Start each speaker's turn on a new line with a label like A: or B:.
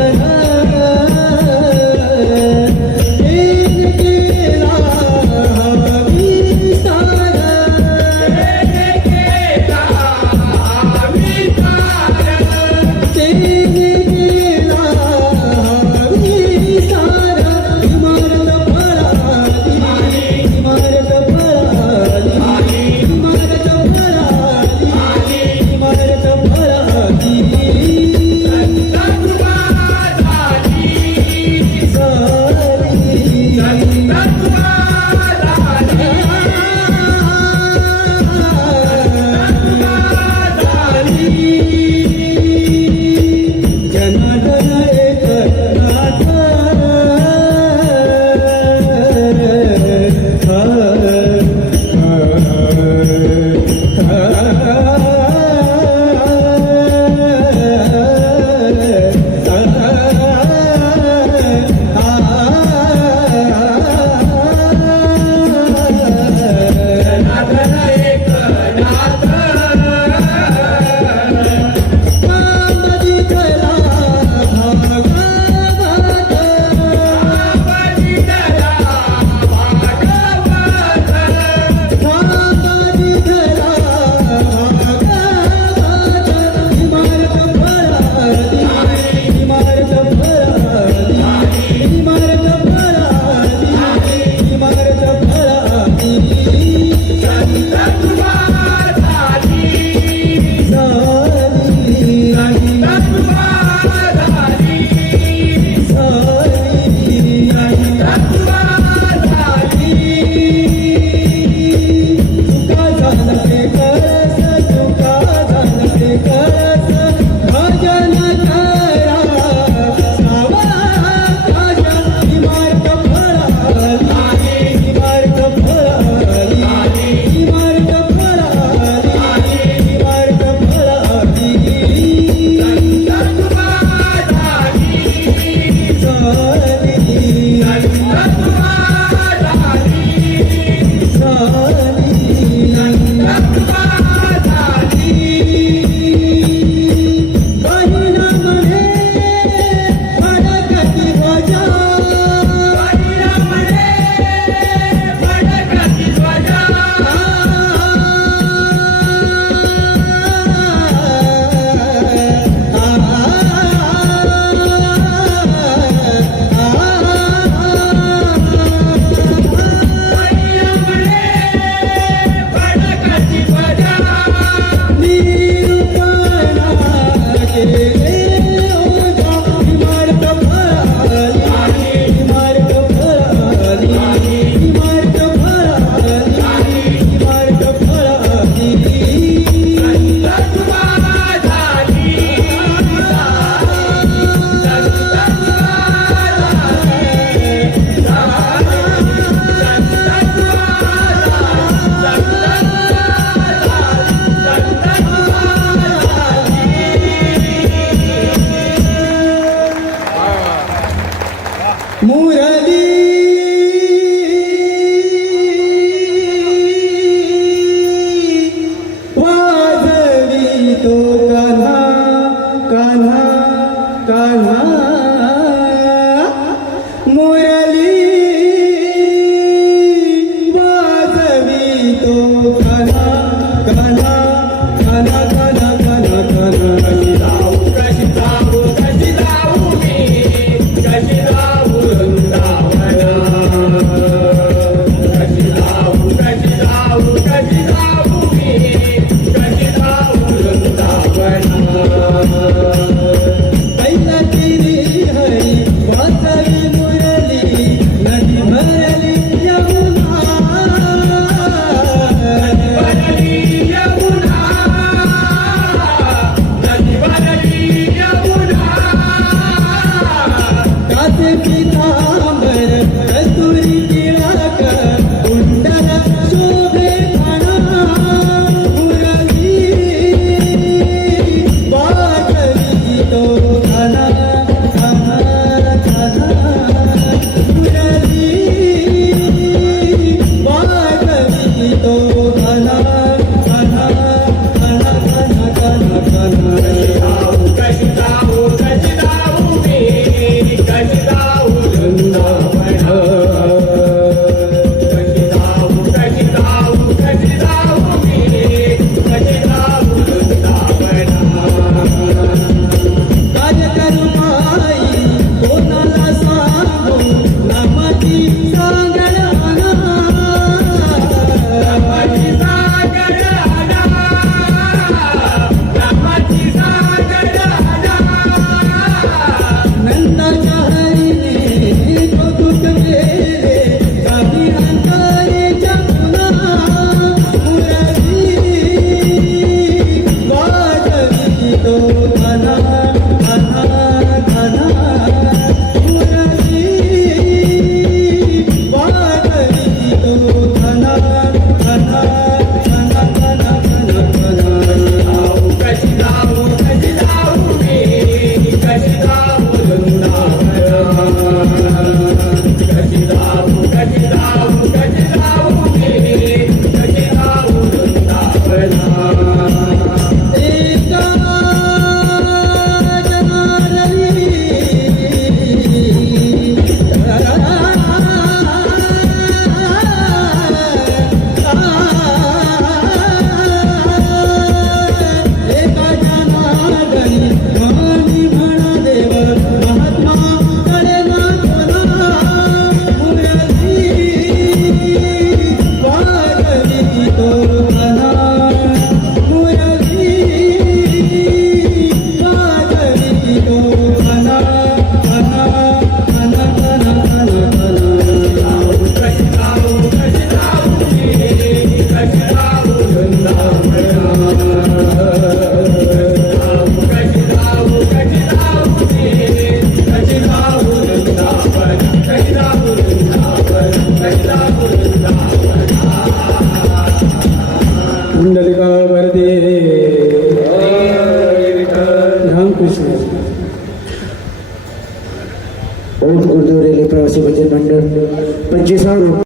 A: किकड